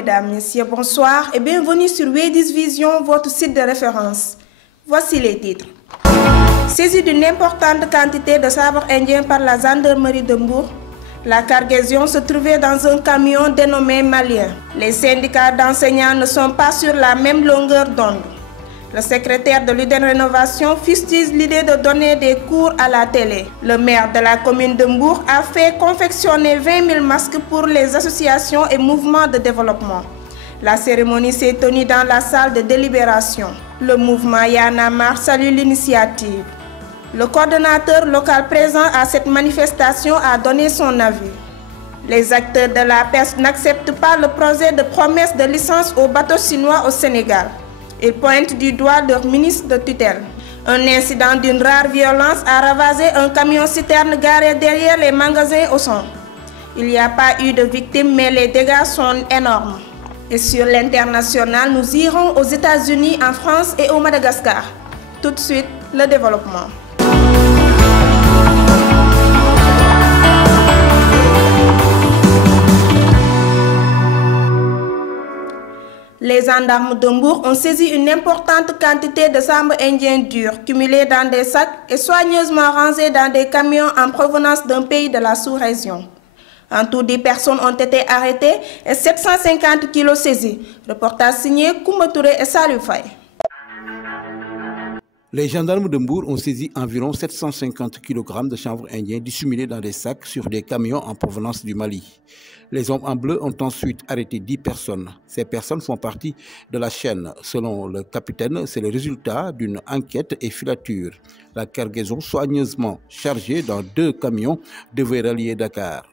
mesdames, messieurs, bonsoir et bienvenue sur W10 Vision, votre site de référence. Voici les titres. Saisie d'une importante quantité de sabre indien par la gendarmerie de Mbour, la cargaison se trouvait dans un camion dénommé Malien. Les syndicats d'enseignants ne sont pas sur la même longueur d'onde. Le secrétaire de l'UDEN Rénovation fustige l'idée de donner des cours à la télé. Le maire de la commune de Mbour a fait confectionner 20 000 masques pour les associations et mouvements de développement. La cérémonie s'est tenue dans la salle de délibération. Le mouvement Y en a marre salue l'initiative. Le coordonnateur local présent à cette manifestation a donné son avis. Les acteurs de la pêche n'acceptent pas le projet de promesse de licence aux bateaux chinois au Sénégal. Ils pointent du doigt leur ministre de tutelle. Un incident d'une rare violence a ravagé un camion-citerne garé derrière les magasins au son. Il n'y a pas eu de victimes, mais les dégâts sont énormes. Et sur l'international, nous irons aux États-Unis, en France et au Madagascar. Tout de suite, le développement. Les gendarmes de Mbour ont saisi une importante quantité de sabre indien dur, cumulé dans des sacs et soigneusement rangés dans des camions en provenance d'un pays de la sous-région. En tout, 10 personnes ont été arrêtées et 750 kilos saisis. Reportage signé Koumba Touré et Salou Faye. Les gendarmes de Mbour ont saisi environ 750 kg de chanvre indien dissimulés dans des sacs sur des camions en provenance du Mali. Les hommes en bleu ont ensuite arrêté 10 personnes. Ces personnes font partie de la chaîne. Selon le capitaine, c'est le résultat d'une enquête et filature. La cargaison soigneusement chargée dans 2 camions devait rallier Dakar.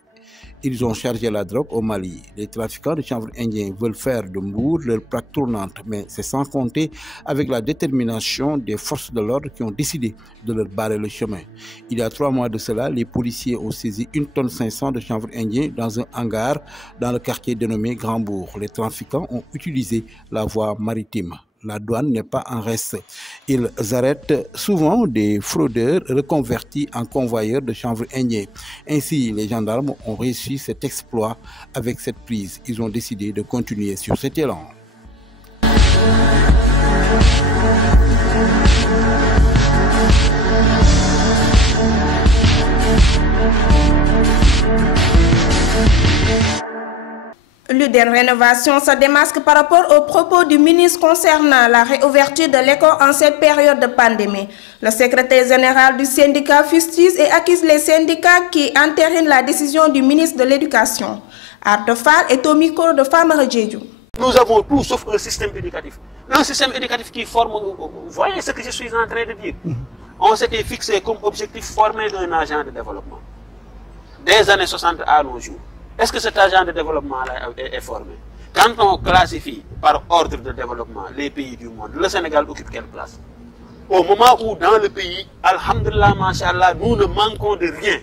Ils ont chargé la drogue au Mali. Les trafiquants de chanvre indien veulent faire de Mbour leur plaque tournante, mais c'est sans compter avec la détermination des forces de l'ordre qui ont décidé de leur barrer le chemin. Il y a 3 mois de cela, les policiers ont saisi 1,5 tonne de chanvre indien dans un hangar dans le quartier dénommé Grand-Bourg. Les trafiquants ont utilisé la voie maritime. La douane n'est pas en reste. Ils arrêtent souvent des fraudeurs reconvertis en convoyeurs de chanvre indien. Ainsi, les gendarmes ont réussi cet exploit avec cette prise. Ils ont décidé de continuer sur cet élan. L'UDEN Rénovation se démasque par rapport aux propos du ministre concernant la réouverture de l'école en cette période de pandémie. Le secrétaire général du syndicat fustige et accuse les syndicats qui entérinent la décision du ministre de l'Éducation. Artefal est au micro de Famara Djedjou. Nous avons tout sauf un système éducatif. Un système éducatif qui forme, vous voyez ce que je suis en train de dire. On s'était fixé comme objectif former un agent de développement. Des années 60 à nos jours. Est-ce que cet agent de développement est formé? Quand on classifie par ordre de développement les pays du monde, le Sénégal occupe quelle place? Au moment où dans le pays, alhamdulillah, machallah, nous ne manquons de rien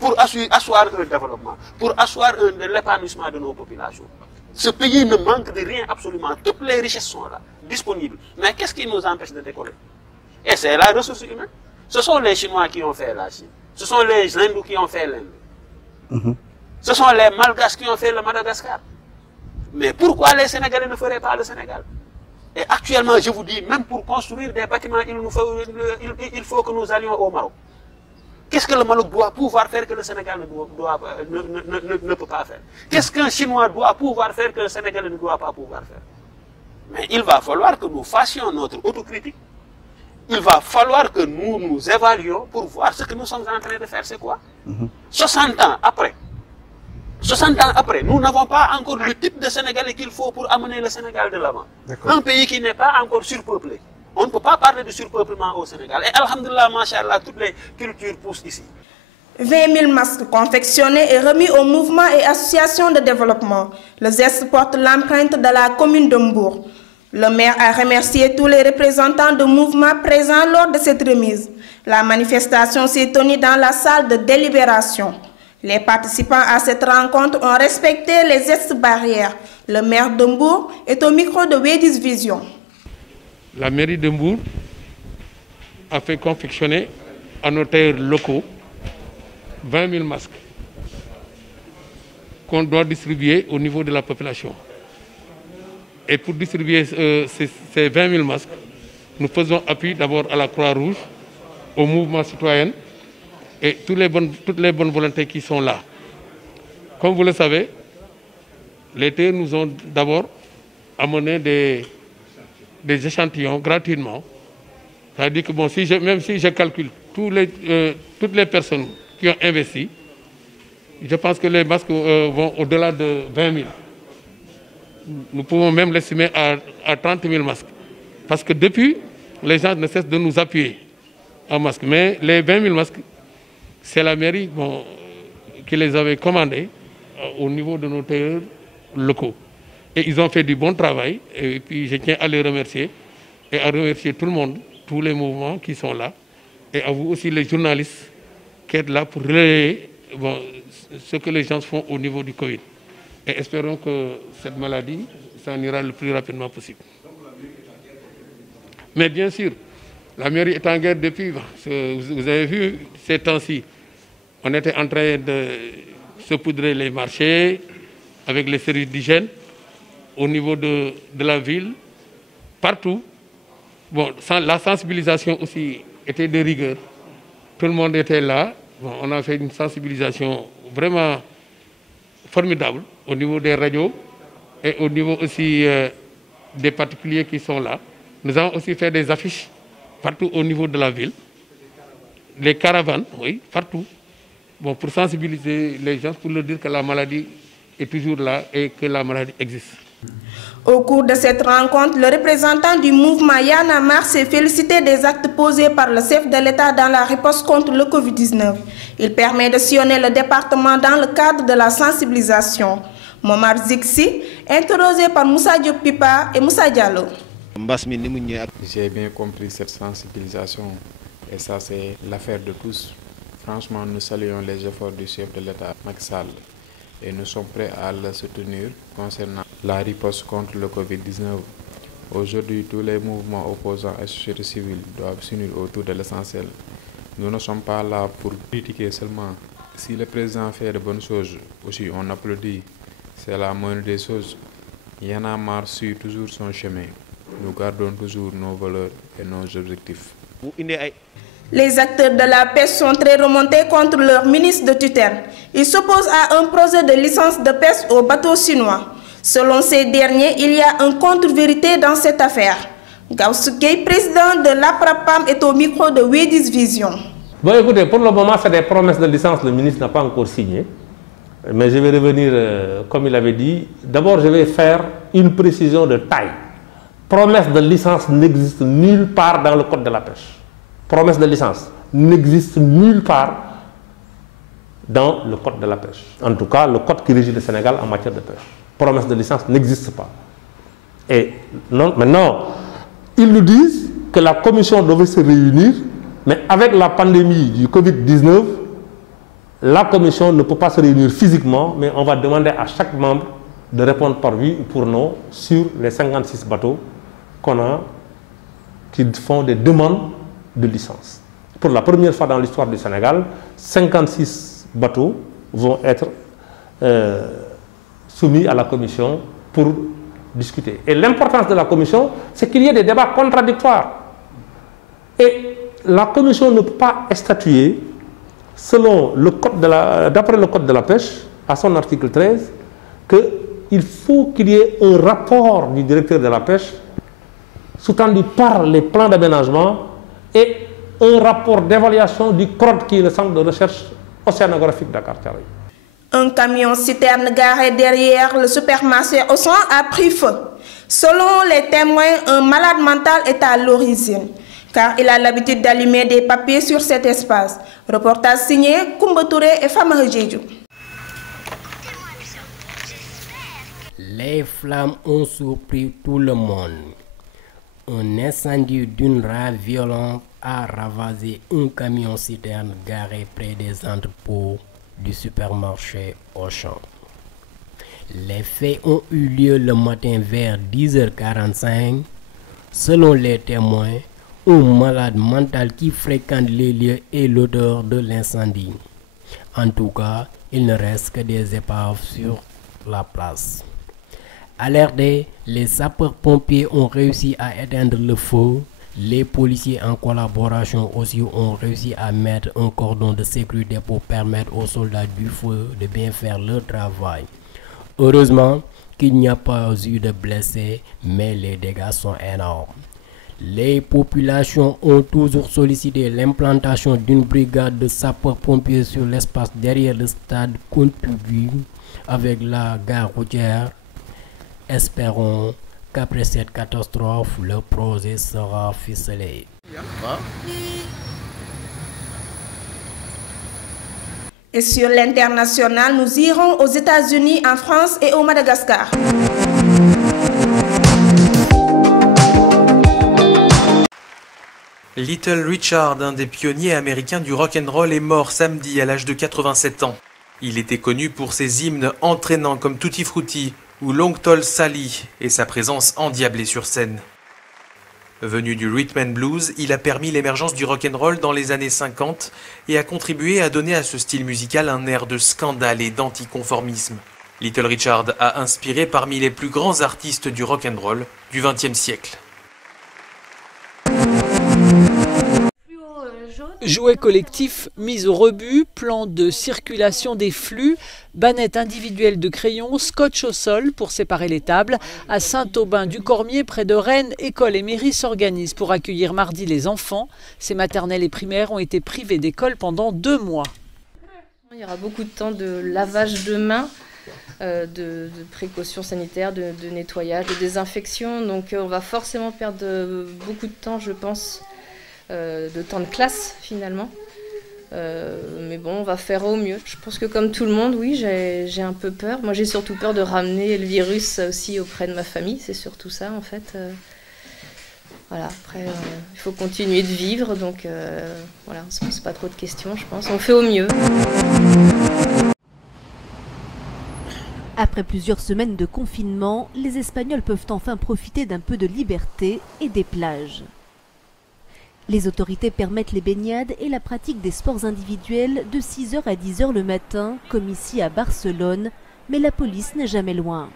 pour asseoir un développement, pour asseoir l'épanouissement de nos populations. Ce pays ne manque de rien absolument. Toutes les richesses sont là, disponibles. Mais qu'est-ce qui nous empêche de décoller? Et c'est la ressource humaine. Ce sont les Chinois qui ont fait la Chine. Ce sont les Hindous qui ont fait l'Inde. Ce sont les Malgaches qui ont fait le Madagascar. Mais pourquoi les Sénégalais ne feraient pas le Sénégal? Et actuellement, je vous dis, même pour construire des bâtiments, il faut que nous allions au Maroc. Qu'est-ce que le Maroc doit pouvoir faire que le Sénégal ne peut pas faire? Qu'est-ce qu'un Chinois doit pouvoir faire que le Sénégalais ne doit pas pouvoir faire? Mais il va falloir que nous fassions notre autocritique. Il va falloir que nous nous évaluions pour voir ce que nous sommes en train de faire, c'est quoi? 60 ans après. 60 ans après, nous n'avons pas encore le type de Sénégalais qu'il faut pour amener le Sénégal de l'avant. Un pays qui n'est pas encore surpeuplé. On ne peut pas parler de surpeuplement au Sénégal. Et alhamdulillah, machallah, toutes les cultures poussent ici. 20 000 masques confectionnés et remis au mouvement et associations de développement. Le geste porte l'empreinte de la commune de Mbour. Le maire a remercié tous les représentants de mouvement présents lors de cette remise. La manifestation s'est tenue dans la salle de délibération. Les participants à cette rencontre ont respecté les gestes barrières. Le maire de Mbour est au micro de W10 Vision. La mairie de Mbour a fait confectionner à nos tailleurs locaux 20 000 masques qu'on doit distribuer au niveau de la population. Et pour distribuer ces 20 000 masques, nous faisons appui d'abord à la Croix-Rouge, au mouvement citoyen et toutes les bonnes volontés qui sont là. Comme vous le savez, l'été nous ont d'abord amené des échantillons gratuitement. C'est-à-dire que bon, même si je calcule toutes les personnes qui ont investi, je pense que les masques vont au-delà de 20 000. Nous pouvons même l'estimer à 30 000 masques. Parce que depuis, les gens ne cessent de nous appuyer en masques. Mais les 20 000 masques, c'est la mairie qui les avait commandés au niveau de nos tailleurs locaux. Et ils ont fait du bon travail. Et puis je tiens à les remercier et à remercier tout le monde, tous les mouvements qui sont là. Et à vous aussi les journalistes qui êtes là pour relayer ce que les gens font au niveau du Covid. Et espérons que cette maladie s'en ira le plus rapidement possible. Mais bien sûr, la mairie est en guerre depuis. Vous avez vu ces temps-ci, on était en train de saupoudrer les marchés avec les services d'hygiène au niveau de la ville, partout. Bon, la sensibilisation aussi était de rigueur. Tout le monde était là. Bon, on a fait une sensibilisation vraiment formidable au niveau des radios et au niveau aussi des particuliers qui sont là. Nous avons aussi fait des affiches partout au niveau de la ville, les caravanes, oui, partout, bon, pour sensibiliser les gens, pour leur dire que la maladie est toujours là et que la maladie existe. Au cours de cette rencontre, le représentant du mouvement Y en a marre s'est félicité des actes posés par le chef de l'État dans la riposte contre le Covid-19. Il permet de sillonner le département dans le cadre de la sensibilisation. Momar Zixi, interrogé par Moussa Diop Pipa et Moussa Diallo. J'ai bien compris cette sensibilisation et ça c'est l'affaire de tous. Franchement, nous saluons les efforts du chef de l'État, Macky Sall, et nous sommes prêts à le soutenir concernant la riposte contre le Covid-19. Aujourd'hui, tous les mouvements opposants et société civile doivent s'unir autour de l'essentiel. Nous ne sommes pas là pour critiquer seulement. Si le président fait de bonnes choses, aussi on applaudit. C'est la moindre des choses. Y en a marre suit toujours son chemin. Nous gardons toujours nos valeurs et nos objectifs. Les acteurs de la pêche sont très remontés contre leur ministre de tutelle. Ils s'opposent à un projet de licence de pêche aux bateaux chinois. Selon ces derniers, il y a une contre-vérité dans cette affaire. Gaussou Gueye, président de l'APRAPAM, est au micro de Wedis Vision. Bon, écoutez, pour le moment, c'est des promesses de licence. Le ministre n'a pas encore signé. Mais je vais revenir, comme il avait dit. D'abord, je vais faire une précision de taille. Promesse de licence n'existe nulle part dans le code de la pêche. Promesse de licence n'existe nulle part dans le code de la pêche. En tout cas, le code qui régit le Sénégal en matière de pêche. Promesse de licence n'existe pas. Et non, maintenant, ils nous disent que la commission devait se réunir, mais avec la pandémie du Covid-19, la commission ne peut pas se réunir physiquement, mais on va demander à chaque membre de répondre par oui ou pour non sur les 56 bateaux qu'on a, qui font des demandes de licence. Pour la première fois dans l'histoire du Sénégal, 56 bateaux vont être soumis à la commission pour discuter. Et l'importance de la commission, c'est qu'il y ait des débats contradictoires. Et la commission ne peut pas statuer selon le code d'après le code de la pêche, à son article 13, qu'il faut qu'il y ait un rapport du directeur de la pêche sous-tendu par les plans d'aménagement et un rapport d'évaluation du CROD, qui est le centre de recherche océanographique Dakar-Thiaroye. Un camion citerne garé derrière le supermarché Auchan a pris feu. Selon les témoins, un malade mental est à l'origine, car il a l'habitude d'allumer des papiers sur cet espace. Reportage signé Koumba Touré et Fama Djedjou. Les flammes ont surpris tout le monde. Un incendie d'une rare violence a ravagé un camion citerne garé près des entrepôts du supermarché Auchan. Les faits ont eu lieu le matin vers 10h45. Selon les témoins, un malade mental qui fréquente les lieux est l'auteur de l'incendie. En tout cas, il ne reste que des épaves sur la place. Alertés, les sapeurs-pompiers ont réussi à éteindre le feu. Les policiers en collaboration aussi ont réussi à mettre un cordon de sécurité pour permettre aux soldats du feu de bien faire leur travail. Heureusement qu'il n'y a pas eu de blessés, mais les dégâts sont énormes. Les populations ont toujours sollicité l'implantation d'une brigade de sapeurs-pompiers sur l'espace derrière le stade contigu avec la gare routière. Espérons qu'après cette catastrophe, le projet sera ficelé. Et sur l'international, nous irons aux États-Unis, en France et au Madagascar. Little Richard, un des pionniers américains du rock'n'roll, est mort samedi à l'âge de 87 ans. Il était connu pour ses hymnes entraînants comme Tutti Frutti ou Long Tall Sally et sa présence endiablée sur scène. Venu du rhythm and blues, il a permis l'émergence du rock'n'roll dans les années 50 et a contribué à donner à ce style musical un air de scandale et d'anticonformisme. Little Richard a inspiré parmi les plus grands artistes du rock'n'roll du XXe siècle. Jouets collectifs mis au rebut, plan de circulation des flux, bannettes individuelles de crayons, scotch au sol pour séparer les tables. À Saint-Aubin-du-Cormier, près de Rennes, écoles et mairies s'organisent pour accueillir mardi les enfants. Ces maternelles et primaires ont été privées d'école pendant 2 mois. Il y aura beaucoup de temps de lavage de mains, de précautions sanitaires, de nettoyage, de désinfection. Donc on va forcément perdre beaucoup de temps, je pense, de temps de classe finalement. Mais bon, on va faire au mieux. Je pense que comme tout le monde, oui, j'ai un peu peur. Moi, j'ai surtout peur de ramener le virus aussi auprès de ma famille. C'est surtout ça, en fait. Voilà, après, il faut continuer de vivre. Donc, voilà, on ne se pose pas trop de questions, je pense. On fait au mieux. Après plusieurs semaines de confinement, les Espagnols peuvent enfin profiter d'un peu de liberté et des plages. Les autorités permettent les baignades et la pratique des sports individuels de 6h à 10h le matin, comme ici à Barcelone, mais la police n'est jamais loin.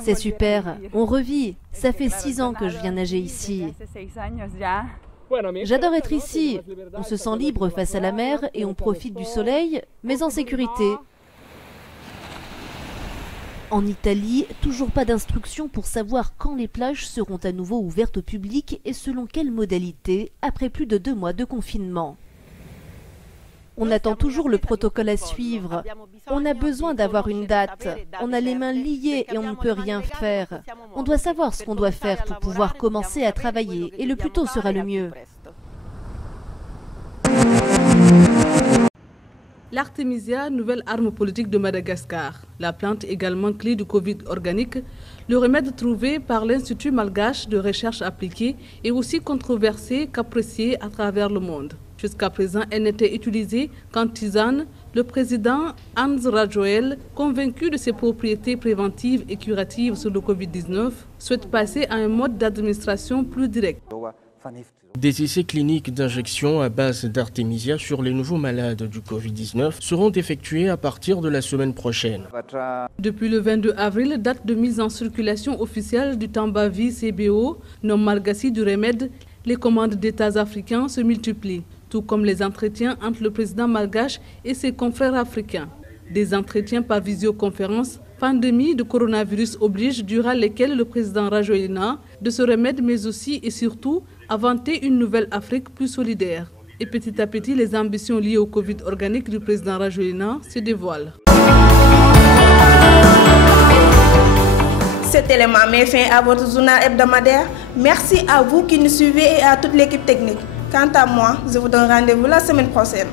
C'est super, on revit. Ça fait 6 ans que je viens nager ici. J'adore être ici. On se sent libre face à la mer et on profite du soleil, mais en sécurité. En Italie, toujours pas d'instruction pour savoir quand les plages seront à nouveau ouvertes au public et selon quelles modalités, après plus de 2 mois de confinement. On attend toujours le protocole à suivre. On a besoin d'avoir une date. On a les mains liées et on ne peut rien faire. On doit savoir ce qu'on doit faire pour pouvoir commencer à travailler et le plus tôt sera le mieux. L'artémisia, nouvelle arme politique de Madagascar. La plante également clé du Covid organique, le remède trouvé par l'Institut malgache de recherche appliquée est aussi controversé qu'apprécié à travers le monde. Jusqu'à présent, elle n'était utilisée qu'en tisane. Le président Hans Rajoel, convaincu de ses propriétés préventives et curatives sur le Covid-19, souhaite passer à un mode d'administration plus direct. Des essais cliniques d'injection à base d'artémisia sur les nouveaux malades du Covid-19 seront effectués à partir de la semaine prochaine. Depuis le 22 avril, date de mise en circulation officielle du Tambavi CBO, nom malgache du remède, les commandes d'États africains se multiplient, tout comme les entretiens entre le président malgache et ses confrères africains. Des entretiens par visioconférence, pandémie de coronavirus oblige, durant lesquels le président Rajoelina de ce remède, mais aussi et surtout à vanter une nouvelle Afrique plus solidaire. Et petit à petit, les ambitions liées au Covid organique du président Rajoelina se dévoilent. Cet élément met fin à votre journal hebdomadaire. Merci à vous qui nous suivez et à toute l'équipe technique. Quant à moi, je vous donne rendez-vous la semaine prochaine.